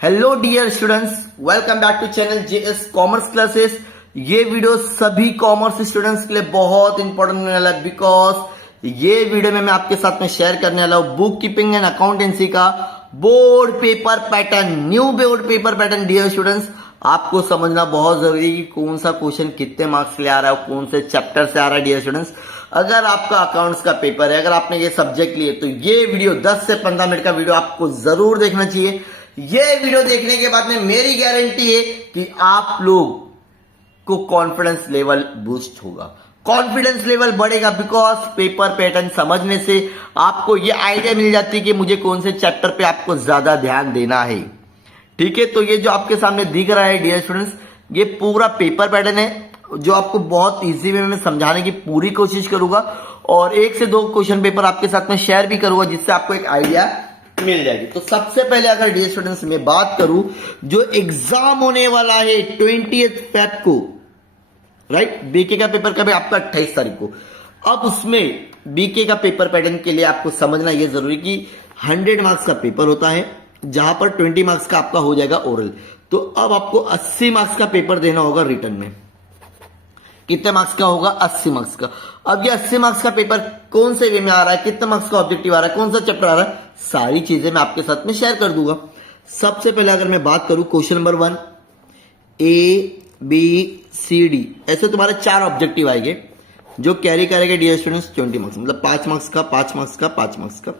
Hello dear students, welcome back to channel JS commerce classes. ये video सभी commerce students के लिए बहुत इंपॉर्टेंट होने वाला है बिकॉज ये वीडियो में मैं आपके साथ में शेयर करने वाला हूं बुक कीपिंग एंड अकाउंटेंसी का board paper pattern, new board paper pattern. Dear students, आपको समझना बहुत जरूरी है कि कौन सा क्वेश्चन कितने मार्क्स ले आ रहा है, कौन से चैप्टर से आ रहा है। डियर स्टूडेंट्स, अगर आपका अकाउंट्स का पेपर है, अगर आपने ये सब्जेक्ट लिए तो ये वीडियो 10 से 15 मिनट का वीडियो आपको जरूर देखना चाहिए। ये वीडियो देखने के बाद में मेरी गारंटी है कि आप लोग को कॉन्फिडेंस लेवल बूस्ट होगा, कॉन्फिडेंस लेवल बढ़ेगा बिकॉज पेपर पैटर्न समझने से आपको ये आइडिया मिल जाती है कि मुझे कौन से चैप्टर पे आपको ज्यादा ध्यान देना है। ठीक है, तो ये जो आपके सामने दिख रहा है डियर स्टूडेंट्स, ये पूरा पेपर पैटर्न है जो आपको बहुत इजी वे में समझाने की पूरी कोशिश करूंगा और 1 से 2 क्वेश्चन पेपर आपके साथ में शेयर भी करूंगा जिससे आपको एक आइडिया मिल जाएगी। तो सबसे पहले अगर डियर स्टूडेंट्स में बात करूं, जो एग्जाम होने वाला है 20 फेब को, राइट, बीके का पेपर कब है आपका 28 तारीख को। अब उसमें बीके का पेपर पैटर्न के लिए आपको समझना यह जरूरी कि 100 मार्क्स का पेपर होता है जहां पर 20 मार्क्स का आपका हो जाएगा ओरल। तो अब आपको 80 मार्क्स का पेपर देना होगा रिटर्न में। कितने मार्क्स का होगा? 80 मार्क्स का। अब ये 80 मार्क्स का पेपर कौन से वे में आ रहा है, कितने मार्क्स का ऑब्जेक्टिव आ रहा है, कौन सा चैप्टर आ रहा है, सारी चीजें मैं आपके साथ में शेयर कर दूंगा। सबसे पहले अगर मैं बात करूं question number 1, A B C D, ऐसे तुम्हारे 4 ऑब्जेक्टिव आएंगे जो कैरी करेंगे डियर स्टूडेंट्स 20 मार्क्स, मतलब 5 मार्क्स का, 5 मार्क्स का, 5 मार्क्स का।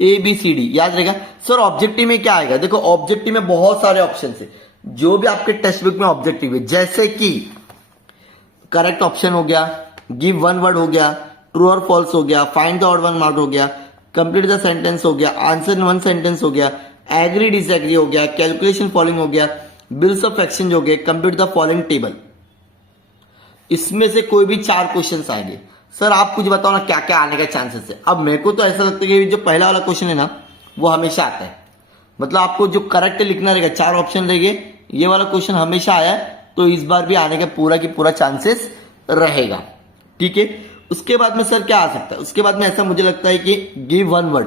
ए बी सी डी याद रहेगा। सर ऑब्जेक्टिव में क्या आएगा? देखो ऑब्जेक्टिव में बहुत सारे ऑप्शन है जो भी आपके टेक्स्ट बुक में ऑब्जेक्टिव है, जैसे कि करेक्ट ऑप्शन हो गया, गिव वन वर्ड हो गया, ट्रू और फॉल्स हो गया, find the odd one mark हो गया, कंप्लीट द सेंटेंस हो गया, आंसर इन वन सेंटेंस हो गया, एग्री डिसएग्री हो गया, कैलकुलेशन फॉलोइंग हो गया, बिल्स ऑफ एक्सचेंज हो गए, कंप्लीट द फॉलोइंग टेबल। इसमें से कोई भी 4 क्वेश्चन आएंगे। सर आप कुछ बताओ ना क्या क्या आने का चांसेस है। अब मेरे को तो ऐसा लगता है कि जो पहला वाला क्वेश्चन है ना वो हमेशा आता है, मतलब आपको जो करेक्ट लिखना रहेगा, 4 ऑप्शन रहेंगे, ये वाला क्वेश्चन हमेशा आया है तो इस बार भी आने का पूरा की पूरा चांसेस रहेगा। ठीक है, उसके बाद में सर क्या आ सकता है? उसके बाद में ऐसा मुझे लगता है कि गिव वन वर्ड,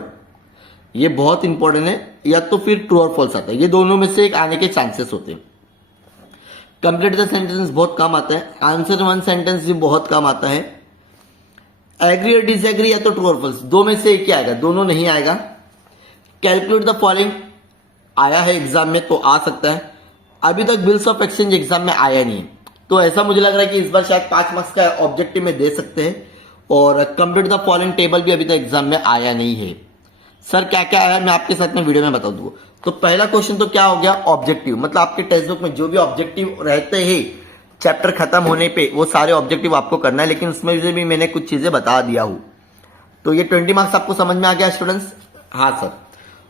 ये बहुत इंपॉर्टेंट है, या तो फिर ट्रू और फॉल्स आता है, ये दोनों में से एक आने के चांसेस होते हैं। कंप्लीट द सेंटेंस बहुत कम आता है, आंसर वन सेंटेंस भी बहुत कम आता है, एग्री और डिसएग्री या तो ट्रू और फॉल्स, दो में से एक ही आएगा, दोनों नहीं आएगा। कैलकुलेट द फॉलोइंग आया है एग्जाम में तो आ सकता है, अभी तक बिल्स ऑफ एक्सचेंज एग्जाम में आया नहीं, तो ऐसा मुझे लग रहा है कि इस बार शायद 5 मार्क्स का ऑब्जेक्टिव में दे सकते हैं। और कंप्लीट द फॉलोइंग टेबल भी अभी तक एग्जाम में आया नहीं है। सर क्या क्या आया है मैं आपके साथ में वीडियो में बता दूंगा। तो पहला क्वेश्चन तो क्या हो गया? ऑब्जेक्टिव, मतलब आपके टेक्स्ट बुक में जो भी ऑब्जेक्टिव रहते हैं चैप्टर खत्म होने पे वो सारे ऑब्जेक्टिव आपको करना है, लेकिन उसमें से भी मैंने कुछ चीजें बता दिया हूं। तो ये 20 मार्क्स आपको समझ में आ गया स्टूडेंट्स? हाँ सर।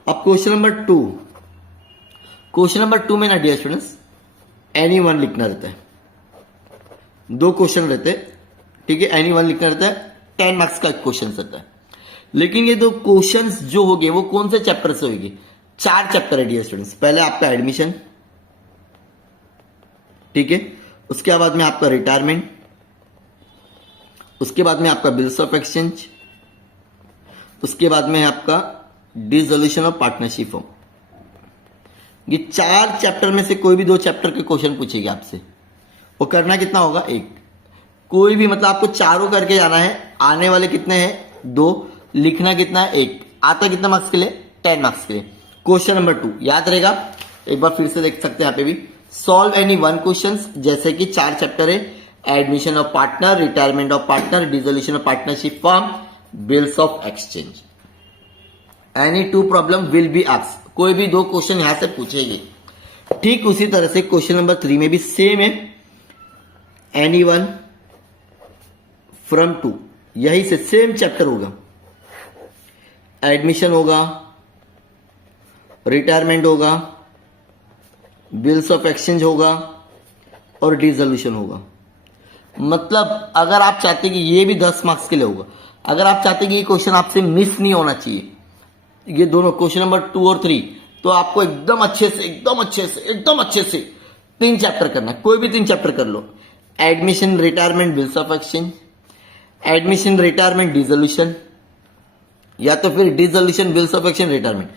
अब क्वेश्चन नंबर 2, क्वेश्चन नंबर 2 में ना डियर स्टूडेंट्स एनी वन लिखना रहता है, 2 क्वेश्चन रहते हैं। ठीक है, एनी वन लिखना रहता है, 10 मार्क्स का क्वेश्चन रहता है। लेकिन ये 2 क्वेश्चंस जो होंगे वो कौन से चैप्टर से होंगे? 4 चैप्टर है डियर स्टूडेंट्स। पहले आपका एडमिशन, ठीक है, उसके बाद में आपका रिटायरमेंट, उसके बाद में आपका बिल्स ऑफ एक्सचेंज, उसके बाद में आपका डिसोल्यूशन ऑफ पार्टनरशिप फॉर्म। ये 4 चैप्टर में से कोई भी 2 चैप्टर के क्वेश्चन पूछेगी आपसे, वो करना कितना होगा? 1। कोई भी, मतलब आपको चारों करके जाना है। आने वाले कितने हैं? 2। लिखना कितना है? 1। आता कितना मार्क्स के लिए? 10 मार्क्स के लिए। क्वेश्चन नंबर 2 याद रहेगा, एक बार फिर से देख सकते हैं यहाँ पे भी। सॉल्व एनी वन क्वेश्चन, जैसे कि 4 चैप्टर है, admission of partner, retirement of partner, dissolution of partnership form, bills of exchange. Any 2 problem will be asked, कोई भी 2 क्वेश्चन यहां से पूछेगी। ठीक उसी तरह से क्वेश्चन नंबर 3 में भी सेम है, एनी वन फ्रॉम 2, यही से सेम चैप्टर होगा। एडमिशन होगा, रिटायरमेंट होगा, बिल्स ऑफ एक्सचेंज होगा और डिसोल्यूशन होगा। मतलब अगर आप चाहते कि ये भी 10 मार्क्स के लिए होगा, अगर आप चाहते कि ये क्वेश्चन आपसे मिस नहीं होना चाहिए, ये दोनों क्वेश्चन नंबर 2 और 3, तो आपको एकदम अच्छे से 3 चैप्टर करना है। कोई भी 3 चैप्टर कर लो, admission, retirement, bills of exchange, admission, retirement, dissolution, या तो फिर dissolution, bills of exchange, retirement.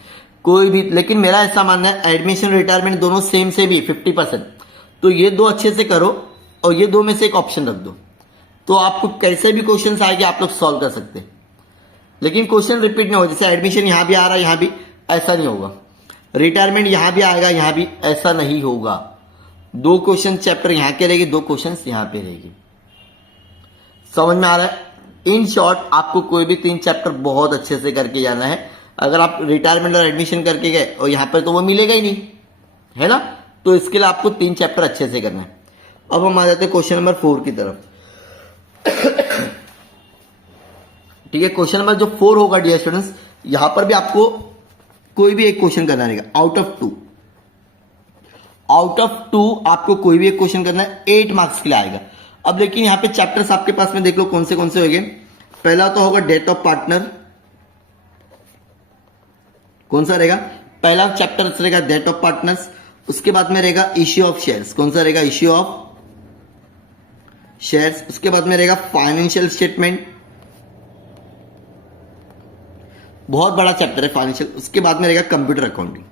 कोई भी, लेकिन मेरा ऐसा मानना है एडमिशन रिटायरमेंट दोनों सेम से भी 50%, तो ये दो अच्छे से करो और ये दो में से एक ऑप्शन रख दो, तो आपको कैसे भी क्वेश्चन आएंगे आप लोग सॉल्व कर सकते हैं। लेकिन क्वेश्चन रिपीट ना हो, जैसे एडमिशन यहां भी आ रहा है यहां भी, ऐसा नहीं होगा। रिटायरमेंट यहां भी आएगा यहां भी, ऐसा नहीं होगा। दो क्वेश्चन चैप्टर यहां के रहेगी, दो क्वेश्चन यहां पे रहेगी। समझ में आ रहा है? इन शॉर्ट आपको कोई भी 3 चैप्टर बहुत अच्छे से करके जाना है। अगर आप रिटायरमेंट और एडमिशन करके गए और यहां पर तो वो मिलेगा ही नहीं, है ना। तो इसके लिए आपको 3 चैप्टर अच्छे से करना है। अब हम आ जाते हैं क्वेश्चन नंबर 4 की तरफ। ठीक है, क्वेश्चन नंबर जो 4 होगा डियर स्टूडेंट्स, यहां पर भी आपको कोई भी एक क्वेश्चन करना रहेगा आउट ऑफ 2। आउट ऑफ 2 आपको कोई भी एक क्वेश्चन करना है, 8 मार्क्स के लिए आएगा। अब लेकिन यहां पे चैप्टर्स आपके पास में देख लो कौन से होंगे। पहला तो होगा डेट ऑफ पार्टनर, कौन सा रहेगा? पहला चैप्टर रहेगा डेट ऑफ पार्टनर्स। उसके बाद में रहेगा इश्यू ऑफ शेयर्स, कौन सा रहेगा? Issue of shares. उसके बाद में रहेगा फाइनेंशियल स्टेटमेंट, बहुत बड़ा चैप्टर है फाइनेंशियल। उसके बाद में रहेगा कंप्यूटर अकाउंटिंग।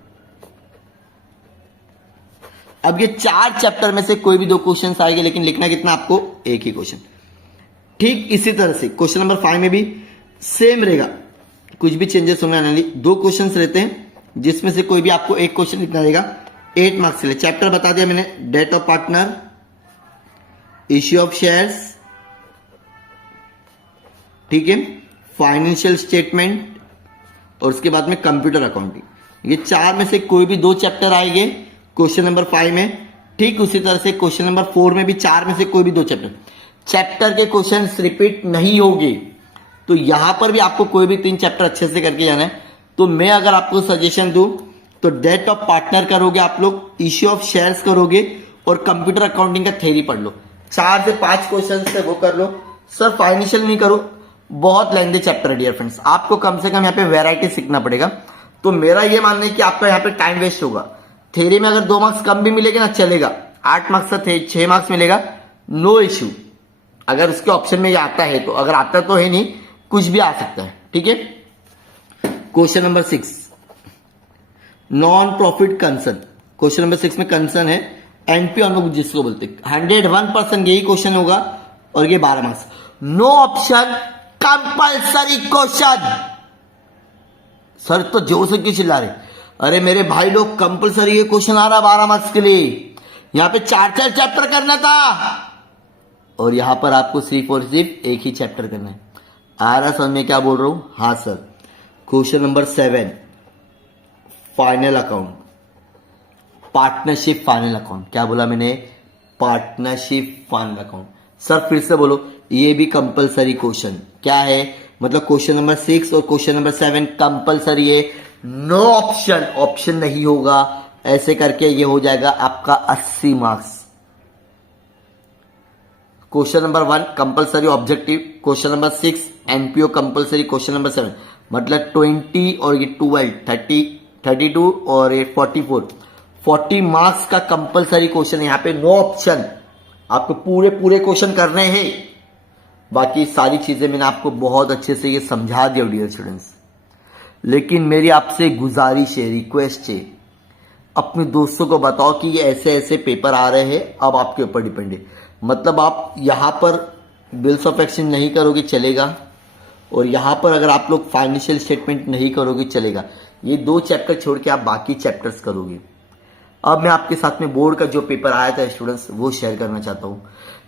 अब ये 4 चैप्टर में से कोई भी 2 क्वेश्चन आएंगे, लेकिन लिखना कितना आपको? एक ही क्वेश्चन। ठीक इसी तरह से क्वेश्चन नंबर 5 में भी सेम रहेगा, कुछ भी चेंजेस होने वाली। 2 क्वेश्चन रहते हैं जिसमें से कोई भी आपको एक क्वेश्चन लिखना रहेगा, 8 मार्क्स के लिए। चैप्टर बता दिया मैंने, date of partner, issue of shares, ठीक है, फाइनेंशियल स्टेटमेंट और उसके बाद में कंप्यूटर अकाउंटिंग। ये 4 में से कोई भी 2 चैप्टर आएंगे क्वेश्चन नंबर 5 में। ठीक उसी तरह से क्वेश्चन नंबर 4 में भी 4 में से कोई भी 2 चैप्टर के क्वेश्चन रिपीट नहीं होंगे। तो यहां पर भी आपको कोई भी 3 चैप्टर अच्छे से करके जाना है। तो मैं अगर आपको सजेशन दूं तो डेट ऑफ पार्टनर करोगे आप लोग, इश्यू ऑफ शेयर्स करोगे और कंप्यूटर अकाउंटिंग का थ्योरी पढ़ लो। 4 से 5 क्वेश्चन से वो कर लो। सर फाइनेंशियल नहीं करो, बहुत लेंथी चैप्टर है डियर फ्रेंड्स, आपको कम से कम यहाँ पे वैरायटी सीखना पड़ेगा। तो मेरा ये मानना है कि आपका यहाँ पे टाइम वेस्ट होगा। थ्योरी में अगर 2 मार्क्स कम भी मिलेगा ना चलेगा, 8 मार्क्स से 6 मार्क्स मिलेगा, नो इश्यू। अगर उसके ऑप्शन में ये आता है तो, अगर आता तो है नहीं, कुछ भी आ सकता है। ठीक है, question number 6 non profit concern. Question number 6 में कंसर्न है एनपी हम लोग जिसको बोलते हैं, 101% यही क्वेश्चन होगा और ये 12 marks. No option, compulsory question. Sir तो जोर से क्यों चिल्ला रहे? अरे मेरे भाई लोग, कंपल्सरी ये क्वेश्चन आ रहा 12 मार्क्स के लिए। यहां पे 4 चैप्टर करना था और यहां पर आपको सिर्फ और सिर्फ एक ही चैप्टर करना है। आ रहा समझ में क्या बोल रहा हूं? हाँ sir. Question number 7 final account, partnership final account. क्या बोला मैंने? Partnership final account. सर फिर से बोलो, ये भी कंपलसरी क्वेश्चन। क्या है मतलब? क्वेश्चन नंबर 6 और क्वेश्चन नंबर 7 कंपलसरी है, नो ऑप्शन, ऑप्शन नहीं होगा। ऐसे करके ये हो जाएगा आपका 80 marks. Question number 1 compulsory objective, question number 6 NPO compulsory, question number 7 मतलब 20 और ये 12 30 32 और ये 40 मार्क्स का कंपलसरी क्वेश्चन। यहाँ पे नो ऑप्शन, आपको पूरे क्वेश्चन करने हैं। बाकी सारी चीजें मैंने आपको बहुत अच्छे से ये समझा दिया डियर स्टूडेंट्स। लेकिन मेरी आपसे गुजारिश है, रिक्वेस्ट है, अपने दोस्तों को बताओ कि ये ऐसे ऐसे पेपर आ रहे हैं, अब आपके ऊपर डिपेंड है। मतलब आप यहां पर बिल्स ऑफ एक्सचेंज नहीं करोगे चलेगा, और यहां पर अगर आप लोग फाइनेंशियल स्टेटमेंट नहीं करोगे चलेगा। ये 2 चैप्टर छोड़ के आप बाकी चैप्टर्स करोगे। अब मैं आपके साथ में बोर्ड का जो पेपर आया था स्टूडेंट्स वो शेयर करना चाहता हूं।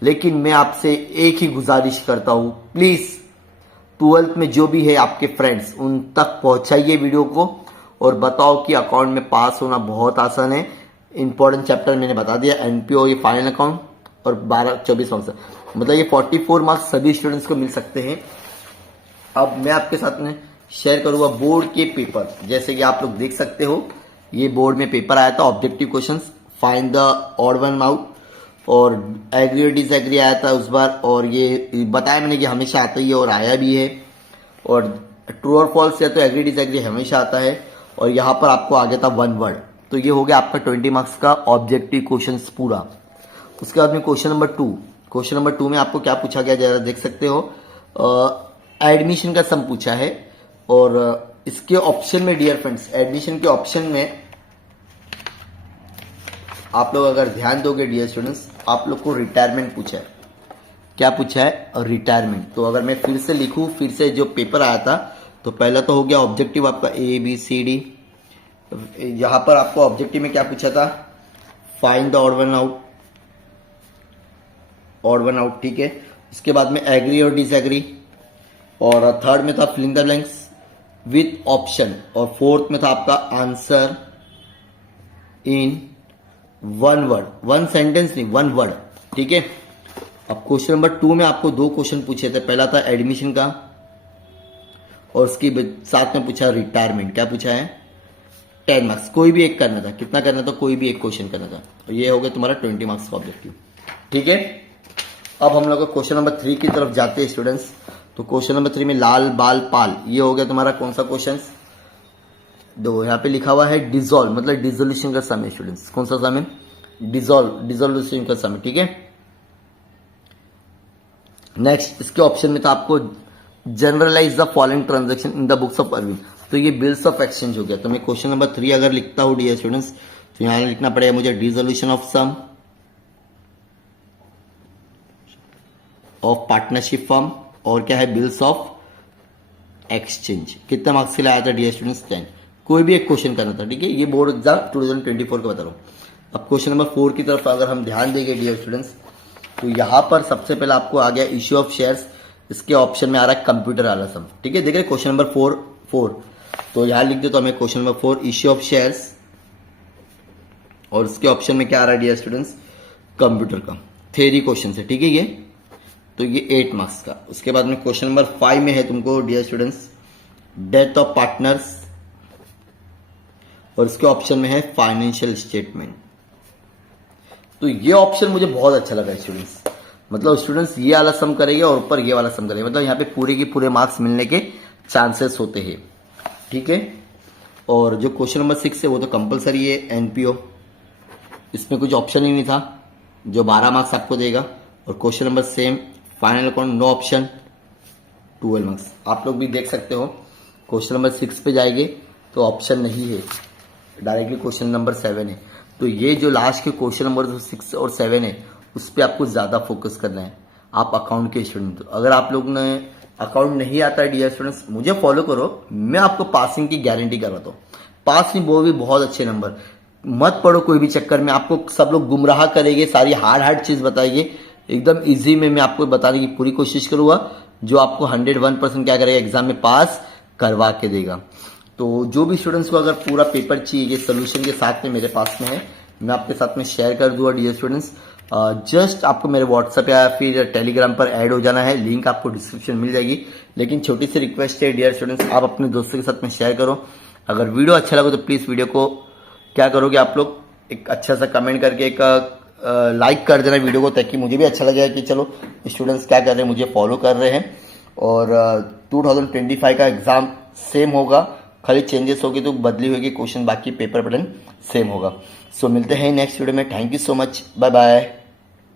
लेकिन मैं आपसे एक ही गुजारिश करता हूं, प्लीज 12th में जो भी है आपके फ्रेंड्स उन तक पहुंचाइए वीडियो को और बताओ कि अकाउंट में पास होना बहुत आसान है। इंपॉर्टेंट चैप्टर मैंने बता दिया, एनपीओ, ये फाइनल अकाउंट और 12-24 मार्क्स, मतलब ये 44 मार्क्स सभी स्टूडेंट्स को मिल सकते हैं। अब मैं आपके साथ में शेयर करूंगा बोर्ड के पेपर। जैसे कि आप लोग देख सकते हो, ये बोर्ड में पेपर आया था, objective questions, find the odd one out और एग्री और डिसएग्री आया था उस बार। और ये बताया मैंने कि हमेशा आता ही है और आया भी है। और ट्रू और फॉल्स या तो एग्री डिसएग्री हमेशा आता है। और यहाँ पर आपको आ गया था 1 वर्ड। तो ये हो गया आपका 20 मार्क्स का ऑब्जेक्टिव क्वेश्चंस पूरा। उसके बाद में क्वेश्चन नंबर 2, क्वेश्चन नंबर 2 में आपको क्या पूछा गया जरा देख सकते हो। एडमिशन का सम पूछा है और इसके ऑप्शन में डियर फ्रेंड्स, एडमिशन के ऑप्शन में आप लोग अगर ध्यान दोगे डियर स्टूडेंट्स, आप लोग को रिटायरमेंट पूछा है। क्या पूछा है? रिटायरमेंट। तो अगर मैं फिर से लिखूं, फिर से जो पेपर आया था, तो पहला तो हो गया ऑब्जेक्टिव आपका ABCD। यहां पर आपको ऑब्जेक्टिव में क्या पूछा था? Find the odd one out, odd one out, ठीक है। इसके बाद में एग्री और डिसएग्री, और थर्ड में था filling the blanks with option, और फोर्थ में था आपका answer in one word, one sentence नहीं, वन वर्ड, ठीक है। अब क्वेश्चन नंबर 2 में आपको 2 क्वेश्चन पूछे थे। पहला था एडमिशन का, और उसके साथ में पूछा रिटायरमेंट। क्या पूछा है? 10 मार्क्स, कोई भी एक करना था। कितना करना था? कोई भी एक क्वेश्चन करना था। और ये हो गया तुम्हारा 20 मार्क्स का ऑब्जेक्टिव, ठीक है। अब हम लोग क्वेश्चन नंबर 3 की तरफ जाते हैं स्टूडेंट्स। तो क्वेश्चन नंबर 3 में लाल बाल पाल, ये हो गया तुम्हारा कौन सा क्वेश्चन? दो यहाँ पे लिखा हुआ है डिजोल्व, मतलब डिजोल्यूशन का समय स्टूडेंट्स। कौन सा समय? डिजोल्यूशन का समय, ठीक है। नेक्स्ट, इसके ऑप्शन में था आपको journalise the following transaction in the books of Arvind. तो ये बिल्स ऑफ एक्सचेंज हो गया। तो मैं क्वेश्चन नंबर 3 अगर लिखता हूं डियर स्टूडेंट्स, तो यहां लिखना पड़ेगा मुझे dissolution of some of partnership firm, और क्या है? Bills of exchange. कितना मार्क्स के लिए आया था डियर स्टूडेंट्स? 10। कोई भी एक क्वेश्चन करना था, ठीक है। ये बोर्ड एग्जाम 2024 का बता रहा हूं। अब क्वेश्चन नंबर 4 की तरफ अगर हम ध्यान देंगे डियर स्टूडेंट्स, तो यहां पर सबसे पहले आपको आ गया इश्यू ऑफ शेयर्स। इसके ऑप्शन में आ रहा है कंप्यूटर वाला सम, ठीक है। देख रहे क्वेश्चन नंबर 4, तो यहां लिख दे तो हमें question number 4 issue of shares, और इसके ऑप्शन में क्या आ रहा है डियर स्टूडेंट्स? कंप्यूटर का थ्योरी क्वेश्चन है, ठीक है। ये तो ये 8 मार्क्स का। उसके बाद में क्वेश्चन नंबर 5 में है तुमको dear students death of partners, और इसके ऑप्शन में है फाइनेंशियल स्टेटमेंट। तो ये ऑप्शन मुझे बहुत अच्छा लगा स्टूडेंट्स। मतलब स्टूडेंट्स ये वाला सम करेंगे और ऊपर ये वाला सम करेंगे, मतलब यहाँ पे पूरे के पूरे मार्क्स मिलने के चांसेस होते हैं, ठीक है। और जो क्वेश्चन नंबर 6 है वो तो कंपलसरी है, NPO। इसमें कुछ ऑप्शन ही नहीं था, जो 12 मार्क्स आपको देगा। और question number same final account, no option, 12 marks. आप लोग भी देख सकते हो क्वेश्चन नंबर 6 पे जाएंगे तो ऑप्शन नहीं है, डायरेक्टली क्वेश्चन नंबर 7 है। तो ये जो लास्ट के क्वेश्चन नंबर 6 और 7 है, उस पर आपको ज्यादा फोकस करना है। आप अकाउंट के स्टूडेंट, अगर आप लोग ने अकाउंट नहीं आता है डियर स्टूडेंट्स, मुझे फॉलो करो, मैं आपको पासिंग की गारंटी करवाता हूँ। पास नहीं, वो भी बहुत अच्छे नंबर। मत पढ़ो कोई भी चक्कर में, आपको सब लोग गुमराह करेंगे, सारी हार्ड चीज बताएंगे। एकदम इजी में मैं आपको बताने की पूरी कोशिश करूंगा, जो आपको 101% क्या करेगा, एग्जाम में पास करवा के देगा। तो जो भी स्टूडेंट्स को अगर पूरा पेपर चाहिए, ये सोल्यूशन के साथ में मेरे पास में है, मैं आपके साथ में शेयर कर दूंगा डियर स्टूडेंट्स। जस्ट आपको मेरे व्हाट्सएप या फिर टेलीग्राम पर ऐड हो जाना है, लिंक आपको डिस्क्रिप्शन मिल जाएगी। लेकिन छोटी सी रिक्वेस्ट है डियर स्टूडेंट्स, आप अपने दोस्तों के साथ में शेयर करो। अगर वीडियो अच्छा लगे तो प्लीज वीडियो को क्या करोगे आप लोग, एक अच्छा सा कमेंट करके एक लाइक कर देना वीडियो को, ताकि मुझे भी अच्छा लगेगा कि चलो स्टूडेंट्स क्या कर रहे हैं, मुझे फॉलो कर रहे हैं। और 2025 का एग्जाम सेम होगा, खाली चेंजेस होगी तो बदली होगी क्वेश्चन, बाकी पेपर पैटर्न सेम होगा। सो मिलते हैं नेक्स्ट वीडियो में। Thank you so much, bye bye.